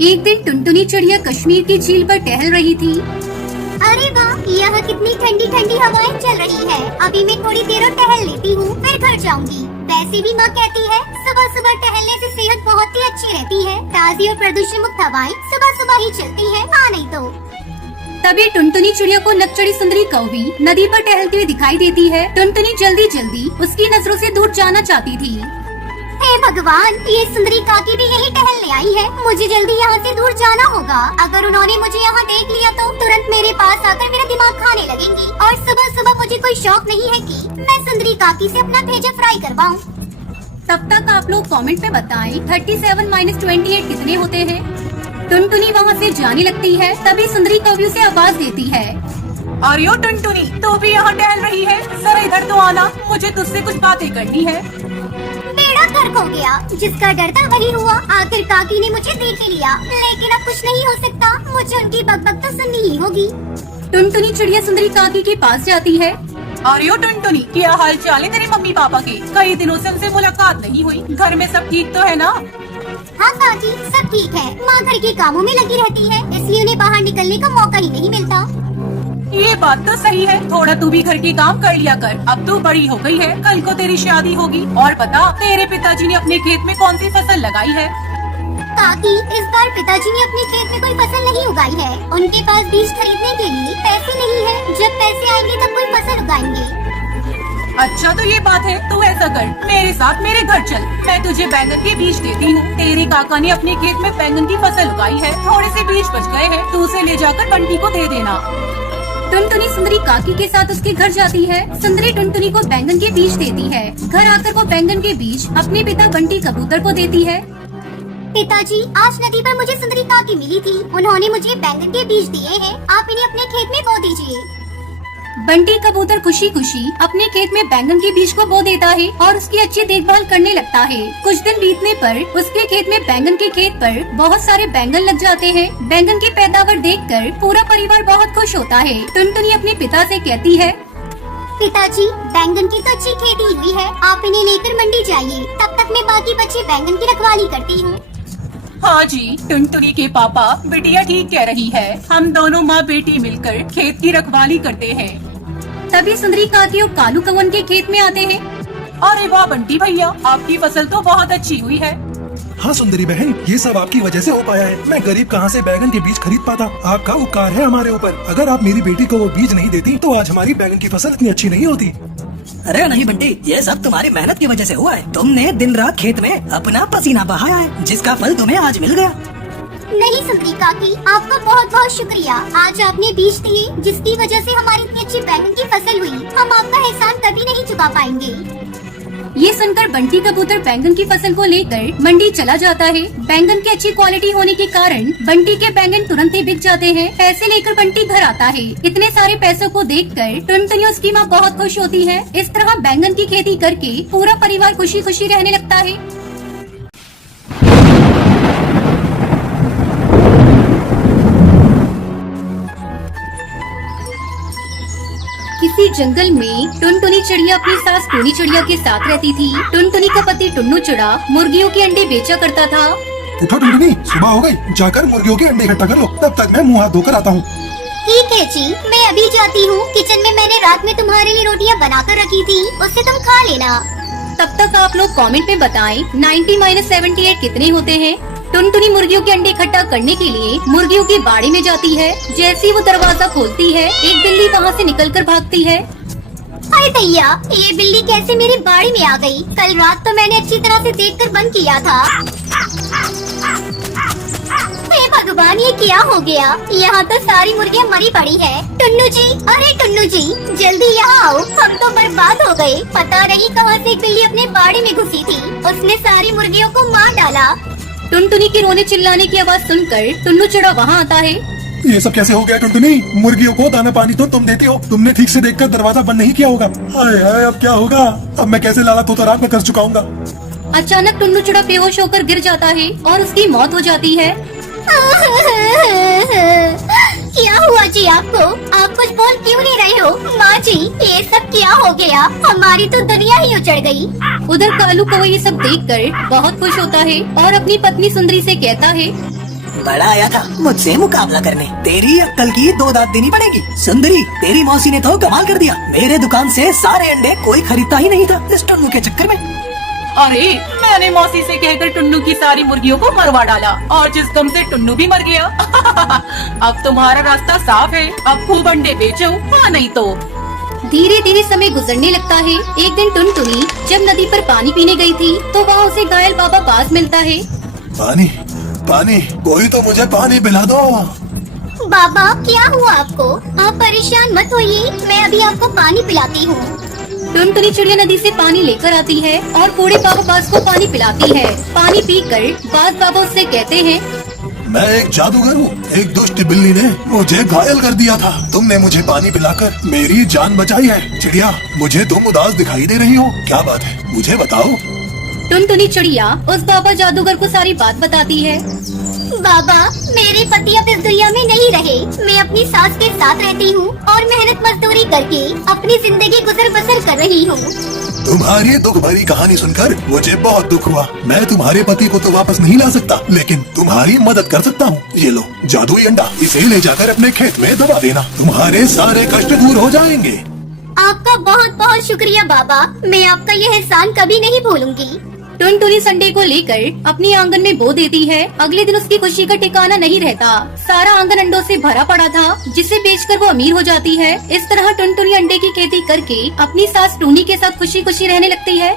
एक दिन टुनटुनी चिड़िया कश्मीर की झील पर टहल रही थी। अरे वाह, यहाँ कितनी ठंडी ठंडी हवाएं चल रही है। अभी मैं थोड़ी देर और टहल लेती हूँ, फिर घर जाऊँगी। वैसे भी माँ कहती है सुबह सुबह टहलने से सेहत बहुत ही अच्छी रहती है। ताज़ी और प्रदूषण मुक्त हवाएं सुबह सुबह ही चलती है, हाँ नहीं तो। तभी टुनटुनी चिड़िया को नकचड़ी सुंदरी कौवी नदी पर टहलती हुई दिखाई देती है। टुनटुनी जल्दी जल्दी उसकी नजरों से दूर जाना चाहती थी। हे भगवान, ये सुंदरी काकी भी यही टहलने आई है। मुझे जल्दी यहाँ से दूर जाना होगा। अगर उन्होंने मुझे यहाँ देख लिया तो तुरंत मेरे पास आकर मेरा दिमाग खाने लगेंगी। और सुबह सुबह मुझे कोई शौक नहीं है कि मैं सुंदरी काकी से अपना भेजा फ्राई करवाऊँ। तब तक आप लोग कमेंट में बताएं 37 - 28 कितने होते हैं। टुनटुनी वहाँ से जाने लगती है। तभी सुंदरी कौवी उसे आवाज देती है। अरे ओ टुनटुनी, तू भी यहाँ टहल रही है? जरा इधर तो आना, मुझे तुझसे कुछ बातें करनी है। मेरा घर खो गया, जिसका डर था वही हुआ। आखिर काकी ने मुझे देख ही लिया, लेकिन अब कुछ नहीं हो सकता। मुझे उनकी बकबक तो सुननी ही होगी। टुनटुनी चिड़िया सुंदरी काकी के पास जाती है। अरे ओ टुनटुनी, क्या हाल चाल है तेरी मम्मी पापा के? कई दिनों से उनसे मुलाकात नहीं हुई। घर में सब ठीक तो है ना? हाँ काकी, सब ठीक है। माँ घर के कामों में लगी रहती है, इसलिए उन्हें बाहर निकलने का मौका ही नहीं मिलता। ये बात तो सही है, थोड़ा तू भी घर के काम कर लिया कर। अब तू बड़ी हो गई है, कल को तेरी शादी होगी। और बता, तेरे पिताजी ने अपने खेत में कौन सी फसल लगाई है? काकी, इस बार पिताजी ने अपने खेत में कोई फसल नहीं उगाई है। उनके पास बीज खरीदने के लिए पैसे नहीं है। जब पैसे आएंगे तब कोई फसल उगाएंगे। अच्छा तो ये बात है, तू ऐसा कर, मेरे साथ मेरे घर चल। मैं तुझे बैंगन के बीज देती हूँ। तेरे काका ने अपने खेत में बैंगन की फसल उगाई है, थोड़े से बीज बच गए हैं। तू उसे ले जाकर बंटी को दे देना। टुनटुनी सुंदरी काकी के साथ उसके घर जाती है। सुंदरी टुनटुनी को बैंगन के बीज देती है। घर आकर वो बैंगन के बीज अपने पिता बंटी कबूतर को देती है। पिताजी, आज नदी पर मुझे सुंदरी काकी मिली थी। उन्होंने मुझे बैंगन के बीज दिए हैं, आप इन्हें अपने खेत में बो दीजिए। बंटी कबूतर खुशी खुशी अपने खेत में बैंगन के बीज को बो देता है और उसकी अच्छी देखभाल करने लगता है। कुछ दिन बीतने पर उसके खेत में बैंगन के खेत पर बहुत सारे बैंगन लग जाते हैं। बैंगन की पैदावार देखकर पूरा परिवार बहुत खुश होता है। टुनटुनी अपने पिता से कहती है, पिताजी, बैंगन की तो अच्छी खेती हुई है, आप इन्हें लेकर मंडी जाइए। तब तक मैं बाकी बचे बैंगन की रखवाली करती हूँ। हाँ जी, टुनटुनी के पापा, बिटिया ठीक कह रही है। हम दोनों माँ बेटी मिलकर खेत की रखवाली करते हैं। तभी सुंदरी काकी और कालू कौवन के खेत में आते हैं। अरे वाह बंटी भैया, आपकी फसल तो बहुत अच्छी हुई है। हाँ सुंदरी बहन, ये सब आपकी वजह से हो पाया है। मैं गरीब कहाँ से बैगन के बीज खरीद पाता। आपका उपकार है हमारे ऊपर। अगर आप मेरी बेटी को वो बीज नहीं देती तो आज हमारी बैगन की फसल इतनी अच्छी नहीं होती। अरे नहीं बंटी, ये सब तुम्हारी मेहनत की वजह से हुआ है। तुमने दिन रात खेत में अपना पसीना बहाया है, जिसका फल तुम्हें आज मिल गया। नहीं सुंदरी काकी, आपका बहुत बहुत शुक्रिया। आज आपने बीज दिए, जिसकी वजह से हमारी इतनी अच्छी बैंगन की फसल हुई। हम आपका एहसान कभी नहीं चुका पाएंगे। ये सुनकर बंटी कबूतर बैंगन की फसल को लेकर मंडी चला जाता है। बैंगन की अच्छी क्वालिटी होने के कारण बंटी के बैंगन तुरंत ही बिक जाते हैं। पैसे लेकर बंटी घर आता है। इतने सारे पैसों को देखकर टुनटुनी और उसकी माँ बहुत खुश होती है। इस तरह बैंगन की खेती करके पूरा परिवार खुशी खुशी रहने लगता है। किसी जंगल में टुनटुनी चिड़िया अपनी सास टूनी चिड़िया के साथ रहती थी। टुनटुनी का पति टुन्नू चिड़ा मुर्गियों के अंडे बेचा करता था। उठो टुनटुनी, सुबह हो गई, जाकर मुर्गियों के अंडे इकट्ठा कर लो। तब तक मैं मुँह हाथ धोकर आता हूँ। ठीक है जी, मैं अभी जाती हूँ। किचन में मैंने रात में तुम्हारे लिए रोटियाँ बनाकर रखी थी, उससे तुम खा लेना। तब तक आप लोग कमेंट में बताएं 90 - 78 कितने होते हैं। टुनटुनी मुर्गियों के अंडे इकट्ठा करने के लिए मुर्गियों के बाड़े में जाती है। जैसे ही वो दरवाजा खोलती है, एक बिल्ली वहाँ से निकलकर भागती है। अरे भैया, ये बिल्ली कैसे मेरे बाड़ी में आ गई? कल रात तो मैंने अच्छी तरह से देखकर बंद किया था। हे भगवान, ये क्या हो गया? यहाँ तो सारी मुर्गियाँ मरी पड़ी है। टुन्नू जी, अरे टुन्नू जी, जल्दी यहाँ आओ, हम तो बर्बाद हो गए। पता नहीं कहाँ से एक बिल्ली अपने बाड़े में घुसी थी, उसने सारी मुर्गियों को मार डाला। टुनटुनी की रोने चिल्लाने की आवाज सुनकर टुन्नू चिड़ा वहाँ आता है। ये सब कैसे हो गया टुनटुनी? मुर्गियों को दाना पानी तो तुम देती हो, तुमने ठीक से देखकर दरवाजा बंद नहीं किया होगा। हाय हाय, अब क्या होगा? अब मैं कैसे लाला तोता रात में कर चुकाऊंगा। अचानक टुन्नू चिड़ा बेहोश होकर गिर जाता है और उसकी मौत हो जाती है। क्या हुआ जी आपको? आप कुछ बोल क्यों नहीं रहे हो? माँ जी, ये सब क्या हो गया? हमारी तो दुनिया ही उजड़ गई। उधर कालू कौवा ये सब देखकर बहुत खुश होता है और अपनी पत्नी सुंदरी से कहता है, बड़ा आया था मुझसे मुकाबला करने। तेरी अक्कल की 2 दांत देनी पड़ेगी। सुंदरी, तेरी मौसी ने तो कमाल कर दिया। मेरे दुकान से सारे अंडे कोई खरीदता ही नहीं था इस टुन्नू के चक्कर में। अरे मैंने मौसी से कहकर टुन्नू की सारी मुर्गियों को मरवा डाला और जिस गम से टुन्नू भी मर गया। अब तुम्हारा रास्ता साफ है, अब खूब अंडे बेचो, हाँ नहीं तो। धीरे धीरे समय गुजरने लगता है। एक दिन टुनटुनी जब नदी पर पानी पीने गई थी तो वहाँ उसे घायल बाबा बाज मिलता है। पानी, पानी, कोई तो मुझे पानी पिला दो। बाबा क्या हुआ आपको? आप परेशान मत होइए, मैं अभी आपको पानी पिलाती हूँ। टुनटुनी चिड़िया नदी से पानी लेकर आती है और बूढ़े बाबा बाज को पानी पिलाती है। पानी पीकर बाज बाबा उससे कहते हैं, मैं एक जादूगर हूँ। एक दुष्ट बिल्ली ने मुझे घायल कर दिया था। तुमने मुझे पानी पिलाकर मेरी जान बचाई है। चिड़िया, मुझे तुम उदास दिखाई दे रही हो, क्या बात है मुझे बताओ। टुनटुनी चिड़िया उस बाबा जादूगर को सारी बात बताती है। बाबा, मेरे पति अब इस दुनिया में नहीं रहे। मैं अपनी सास के साथ रहती हूँ और मेहनत मजदूरी करके अपनी जिंदगी गुजर बसर कर रही हूँ। तुम्हारी दुख भरी कहानी सुनकर मुझे बहुत दुख हुआ। मैं तुम्हारे पति को तो वापस नहीं ला सकता, लेकिन तुम्हारी मदद कर सकता हूँ। ये लो जादुई अंडा, इसे ले जाकर अपने खेत में दबा देना, तुम्हारे सारे कष्ट दूर हो जाएंगे। आपका बहुत बहुत शुक्रिया बाबा, मैं आपका यह एहसान कभी नहीं भूलूंगी। टुनटुनी संडे को लेकर अपनी आंगन में बो देती है। अगले दिन उसकी खुशी का ठिकाना नहीं रहता। सारा आंगन अंडों से भरा पड़ा था, जिसे बेचकर वो अमीर हो जाती है। इस तरह टुनटुनी अंडे की खेती करके अपनी सास टूनी के साथ खुशी खुशी रहने लगती है।